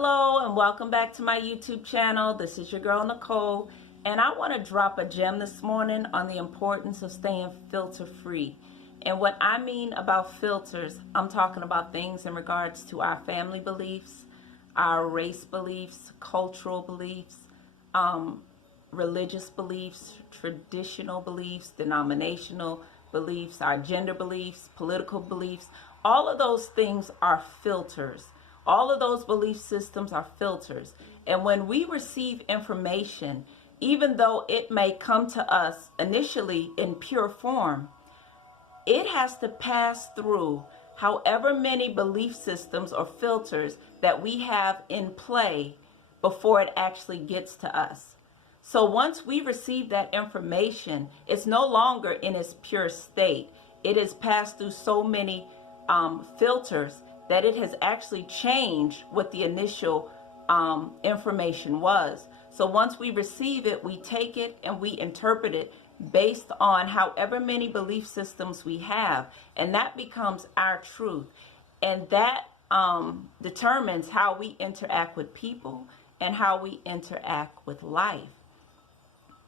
Hello and welcome back to my YouTube channel. This is your girl Nicole, and I want to drop a gem this morning on the importance of staying filter free. And what I mean about filters, I'm talking about things in regards to our family beliefs, our race beliefs, cultural beliefs, religious beliefs, traditional beliefs, denominational beliefs, our gender beliefs, political beliefs. All of those things are filters. All of those belief systems are filters. And when we receive information, even though it may come to us initially in pure form, it has to pass through however many belief systems or filters that we have in play before it actually gets to us. So once we receive that information, it's no longer in its pure state. It has passed through so many filters that it has actually changed what the initial information was. So once we receive it, we take it and we interpret it based on however many belief systems we have, and that becomes our truth. And that determines how we interact with people and how we interact with life.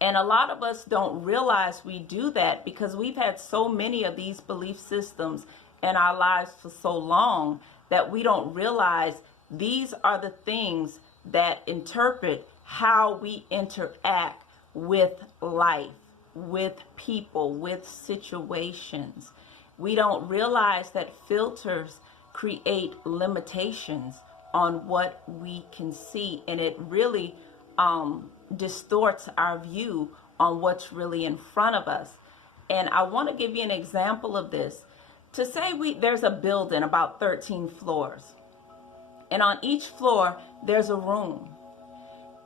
And a lot of us don't realize we do that because we've had so many of these belief systems in our lives for so long that we don't realize these are the things that interpret how we interact with life, with people, with situations. We don't realize that filters create limitations on what we can see, and it really distorts our view on what's really in front of us. And I want to give you an example of this. To say there's a building about 13 floors, and on each floor there's a room.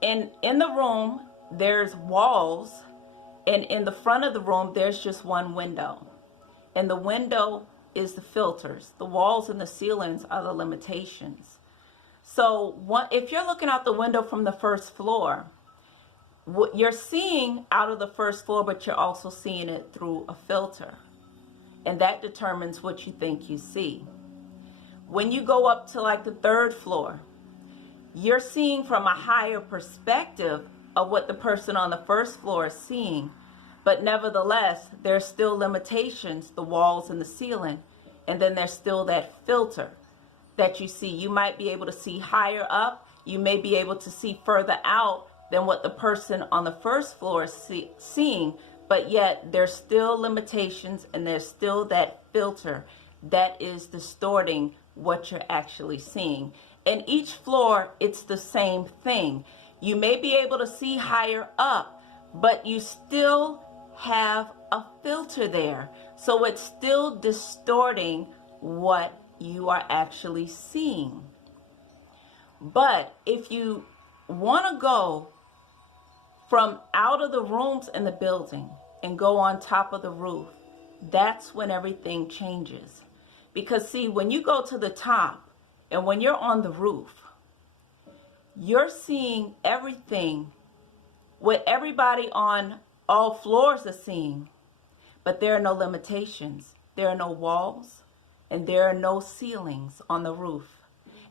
And in the room there's walls, and in the front of the room there's just one window. And the window is the filters. The walls and the ceilings are the limitations. So if you're looking out the window from the first floor, what you're seeing out of the first floor, but you're also seeing it through a filter. And that determines what you think you see. When you go up to like the third floor, you're seeing from a higher perspective of what the person on the first floor is seeing. But nevertheless, there's still limitations, the walls and the ceiling. And then there's still that filter that you see. You might be able to see higher up. You may be able to see further out than what the person on the first floor is seeing. But yet there's still limitations, and there's still that filter that is distorting what you're actually seeing. And each floor, it's the same thing. You may be able to see higher up, but you still have a filter there. So it's still distorting what you are actually seeing. But if you want to go from out of the rooms in the building and go on top of the roof, that's when everything changes. Because see, when you go to the top and when you're on the roof, you're seeing everything, what everybody on all floors are seeing, but there are no limitations. There are no walls and there are no ceilings on the roof.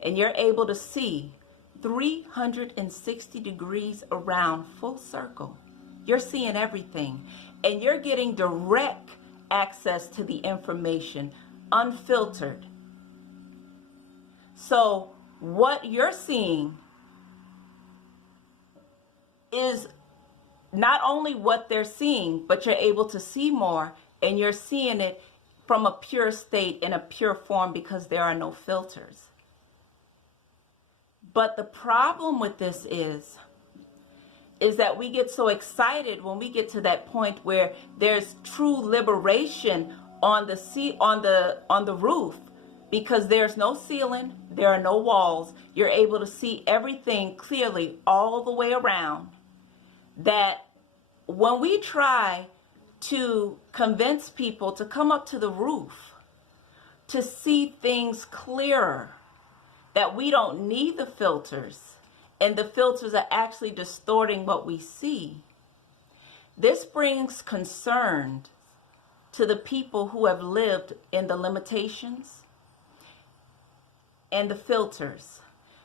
And you're able to see 360 degrees around, full circle. You're seeing everything, and you're getting direct access to the information, unfiltered. So what you're seeing is not only what they're seeing, but you're able to see more, and you're seeing it from a pure state, in a pure form, because there are no filters. But the problem with this is that we get so excited when we get to that point where there's true liberation on the roof, because there's no ceiling, there are no walls. You're able to see everything clearly all the way around. That when we try to convince people to come up to the roof to see things clearer, that we don't need the filters, and the filters are actually distorting what we see. This brings concern to the people who have lived in the limitations and the filters,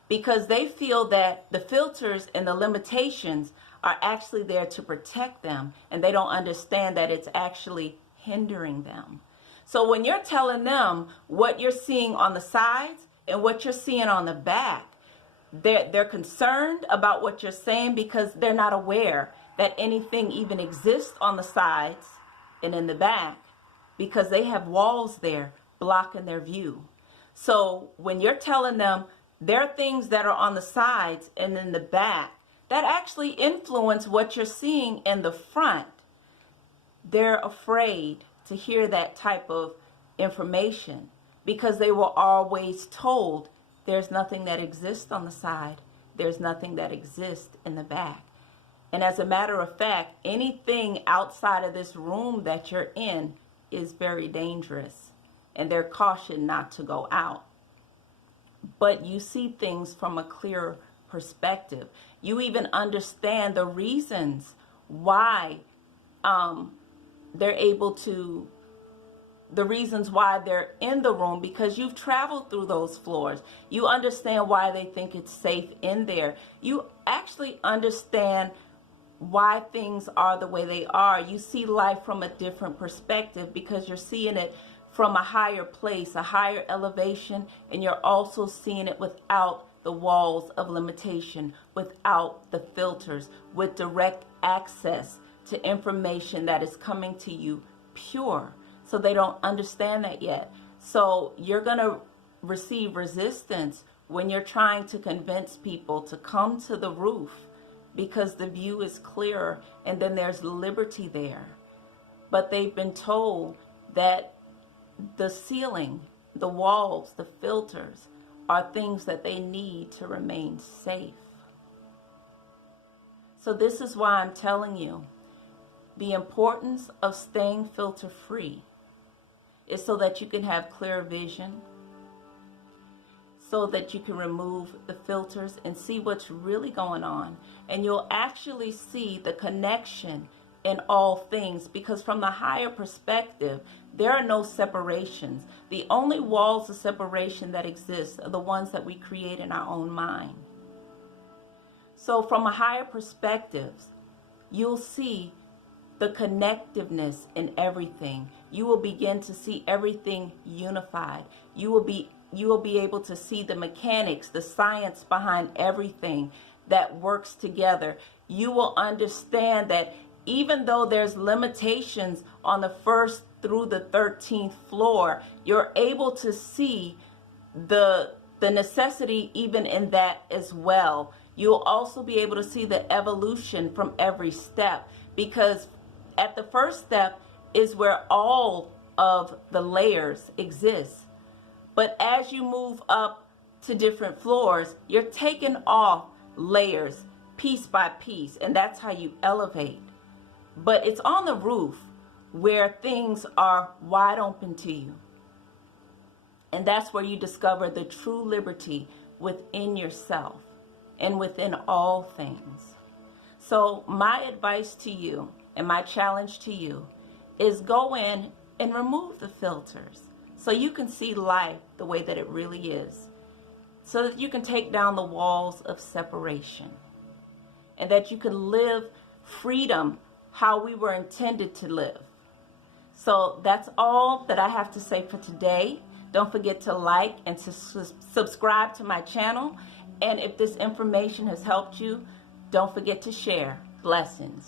because they feel that the filters and the limitations are actually there to protect them, and they don't understand that it's actually hindering them. So when you're telling them what you're seeing on the sides and what you're seeing on the back, they're concerned about what you're saying because they're not aware that anything even exists on the sides and in the back, because they have walls there blocking their view. So when you're telling them there are things that are on the sides and in the back that actually influence what you're seeing in the front, they're afraid to hear that type of information because they were always told there's nothing that exists on the side, there's nothing that exists in the back. And as a matter of fact, anything outside of this room that you're in is very dangerous, and they're cautioned not to go out. But you see things from a clear perspective. You even understand the reasons why they're able to, the reasons why they're in the room, because you've traveled through those floors. You understand why they think it's safe in there. You actually understand why things are the way they are. You see life from a different perspective because you're seeing it from a higher place, a higher elevation, and you're also seeing it without the walls of limitation, without the filters, with direct access to information that is coming to you pure. So they don't understand that yet. So you're going to receive resistance when you're trying to convince people to come to the roof, because the view is clearer and then there's liberty there. But they've been told that the ceiling, the walls, the filters are things that they need to remain safe. So this is why I'm telling you the importance of staying filter free is so that you can have clear vision, so that you can remove the filters and see what's really going on. And you'll actually see the connection in all things, because from the higher perspective, there are no separations. The only walls of separation that exist are the ones that we create in our own mind. So from a higher perspective, you'll see the connectiveness in everything. You will begin to see everything unified. You will be able to see the mechanics, the science behind everything that works together. You will understand that even though there's limitations on the 1st through the 13th floor, you're able to see the necessity even in that as well. You'll also be able to see the evolution from every step, because at the first step is where all of the layers exist. But as you move up to different floors, you're taking off layers piece by piece, and that's how you elevate. But it's on the roof where things are wide open to you. And that's where you discover the true liberty within yourself and within all things. So my advice to you and my challenge to you is go in and remove the filters so you can see life the way that it really is, so that you can take down the walls of separation and that you can live freedom how we were intended to live. So that's all that I have to say for today. Don't forget to like and to subscribe to my channel. And if this information has helped you, don't forget to share. Blessings.